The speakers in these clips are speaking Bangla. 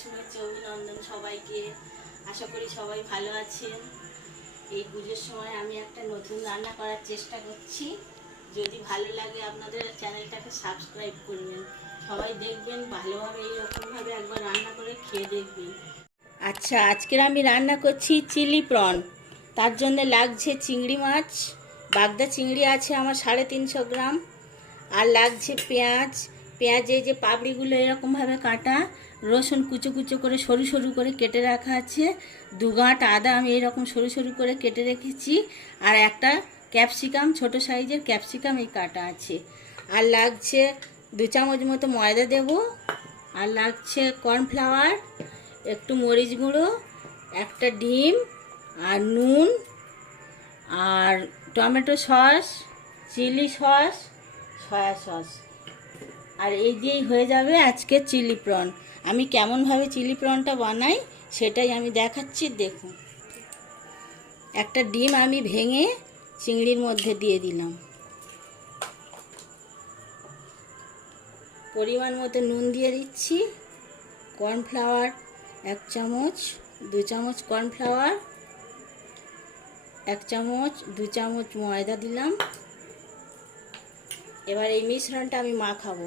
শুভেচ্ছা অভিনন্দন সবাইকে। আশা করি সবাই ভালো আছেন। এই পুজোর সময় আমি একটা নতুন রান্না করার চেষ্টা করছি। যদি ভালো লাগে আপনাদের চ্যানেলটাকে সাবস্ক্রাইব করবেন, সবাই দেখবেন, ভালোভাবে এইরকমভাবে একবার রান্না করে খেয়ে দেখবেন। আচ্ছা, আজকের আমি রান্না করছি চিলি প্রন। তার জন্য লাগছে চিংড়ি মাছ, বাগদা চিংড়ি আছে আমার 350 গ্রাম। আর লাগছে পেঁয়াজ, পেঁয়াজে যে পাপড়িগুলো এরকমভাবে কাটা, রসুন কুচো কুচো করে সরু সরু করে কেটে রাখা আছে, 2 গাঁট আদা আমি এইরকম সরু সরু করে কেটে রেখেছি, আর একটা ক্যাপসিকাম, ছোট সাইজের ক্যাপসিকাম এই কাটা আছে। আর লাগছে 2 চামচ মতো ময়দা দেব, আর লাগছে কর্নফ্লাওয়ার, একটু মরিচ গুঁড়ো, একটা ডিম, আর নুন, আর tomato sauce, chilli sauce, soya sauce. আর এই দিয়েই হয়ে যাবে আজকে চিলি প্রন। আমি কেমনভাবে চিলি প্রনটা বানাই সেটাই আমি দেখাচ্ছি, দেখুন। একটা ডিম আমি ভেঙে চিংড়ির মধ্যে দিয়ে দিলাম, পরিমাণ মতো নুন দিয়ে দিচ্ছি, কর্নফ্লাওয়ার 1 চামচ, 2 চামচ কর্নফ্লাওয়ার, 1 চামচ, 2 চামচ ময়দা দিলাম। এবার এই মিশ্রণটা আমি মাখাবো।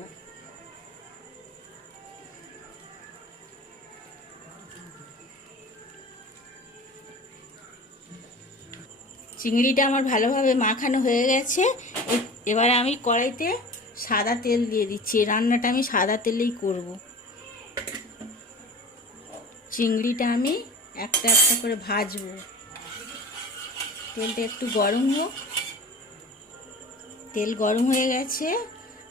চিংড়িটা আমার ভালোভাবে মাখানো হয়ে গেছে। এবার আমি কড়াইতে সাদা তেল দিয়ে দিচ্ছি। রান্নাটা আমি সাদা তেলেই করব। চিংড়িটা আমি একটা একটা করে ভাজবো। তেলটা একটু গরম হোক। তেল গরম হয়ে গেছে,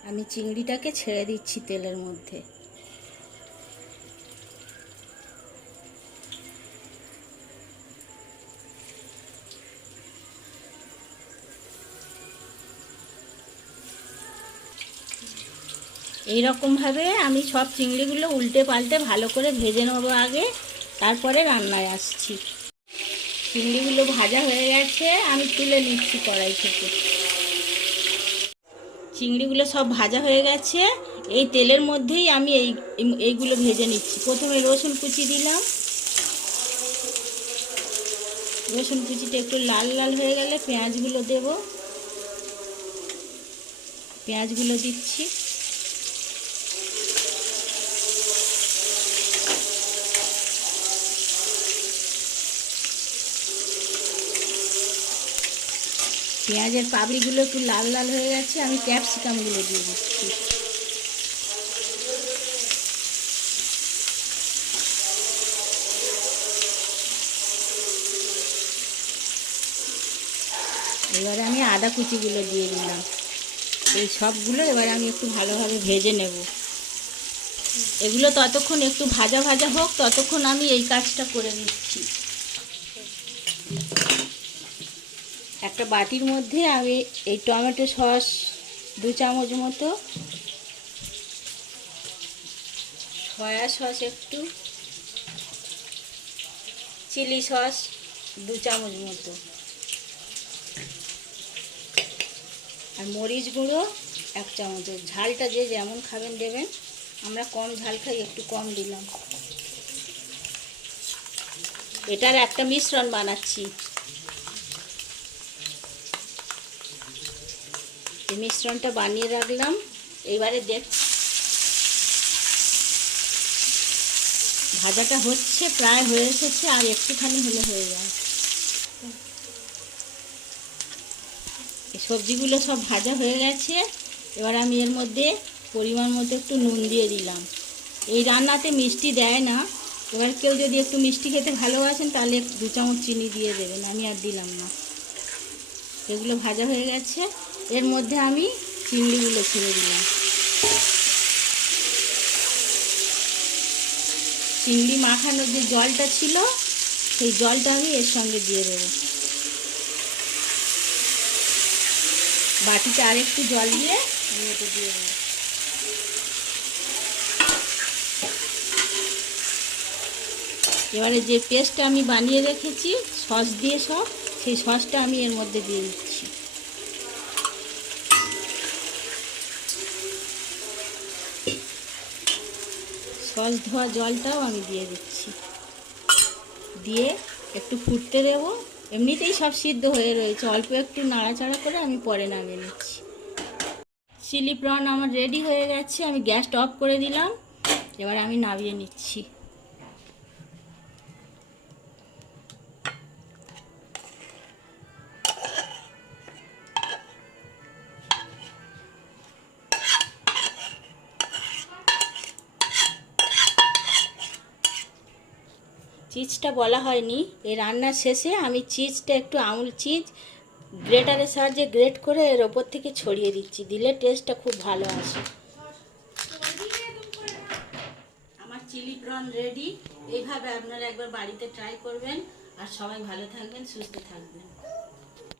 আমি চিংড়িটাকে ছেড়ে দিচ্ছি তেলের মধ্যে। এইরকমভাবে আমি সব চিংড়িগুলো উল্টে পাল্টে ভালো করে ভেজে নেব আগে, তারপরে রান্নায় আসছি। চিংড়িগুলো ভাজা হয়ে গেছে, আমি তুলে নিচ্ছি কড়াই থেকে। চিংড়িগুলো সব ভাজা হয়ে গেছে। এই তেলের মধ্যেই আমি এইগুলো ভেজে নিচ্ছি। প্রথমে রসুন কুচি দিলাম। রসুন কুচিটা একটু লাল লাল হয়ে গেলে পেঁয়াজগুলো দেব। পেঁয়াজগুলো দিচ্ছি। পেঁয়াজের পাপড়িগুলো একটু লাল লাল হয়ে গেছে, আমি ক্যাপসিকামগুলো দিয়ে দিচ্ছি। এবারে আমি আদা কুচিগুলো দিয়ে দিলাম। এই সবগুলো এবার আমি একটু ভালোভাবে ভেজে নেব। এগুলো ততক্ষণ একটু ভাজা ভাজা হোক, ততক্ষণ আমি এই কাজটা করে নিচ্ছি। একটা বাটির মধ্যে আমি এই টমেটো সস 2 চামচ মতো, সয়া সস একটু, চিলি সস 2 চামচ মতো, আর মরিচ গুঁড়ো 1 চামচ। ঝালটা যে যেমন খাবেন দেবেন, আমরা কম ঝাল খাই, একটু কম দিলাম। এটার একটা মিশ্রণ বানাচ্ছি। এই মিশ্রণটা বানিয়ে রাখলাম। এবারে ভাজাটা হচ্ছে, প্রায় হয়ে এসেছে, আর একটুখানি হলে হয়ে যায়। এই সবজিগুলো সব ভাজা হয়ে গেছে। এবার আমি এর মধ্যে পরিমাণ মতো একটু নুন দিয়ে দিলাম। এই রান্নাতে মিষ্টি দেয় না। এবার কেউ যদি একটু মিষ্টি খেতে ভালোবাসেন তাহলে 2 চামচ চিনি দিয়ে দেবেন, আমি আর দিলাম না। এগুলো ভাজা হয়ে গেছে। এর মধ্যে আমি চিংড়িগুলো ছেড়ে দিলাম। চিংড়ি মাখানোর যে জলটা ছিল, সেই জলটা আমি এর সঙ্গে দিয়ে দেব। বাটিতে আরেকটু জল দিয়ে আমি এটা দিয়ে দেব। এবারে যে পেস্টটা আমি বানিয়ে রেখেছি সস দিয়ে সব, সেই সসটা আমি এর মধ্যে দিয়ে দিচ্ছি। সস ধোয়া জলটাও আমি দিয়ে দিচ্ছি, দিয়ে একটু ফুটতে দেব। এমনিতেই সব সিদ্ধ হয়ে রয়েছে, অল্প একটু নাড়াচাড়া করে আমি পরে নামিয়ে নিচ্ছি। চিলি প্রন আমার রেডি হয়ে গেছে, আমি গ্যাসটা অফ করে দিলাম। এবার আমি নামিয়ে নিচ্ছি। চিজটা বলা হয়নি, এই রান্নার শেষে আমি চিজটা একটু আমুল চিজ গ্রেটারের সাহায্যে গ্রেট করে এর ওপর থেকে ছড়িয়ে দিচ্ছি, দিলে টেস্টটা খুব ভালো আসে। আমার চিলি প্রন রেডি। এইভাবে আপনারা একবার বাড়িতে ট্রাই করবেন। আর সবাই ভালো থাকবেন, সুস্থ থাকবেন।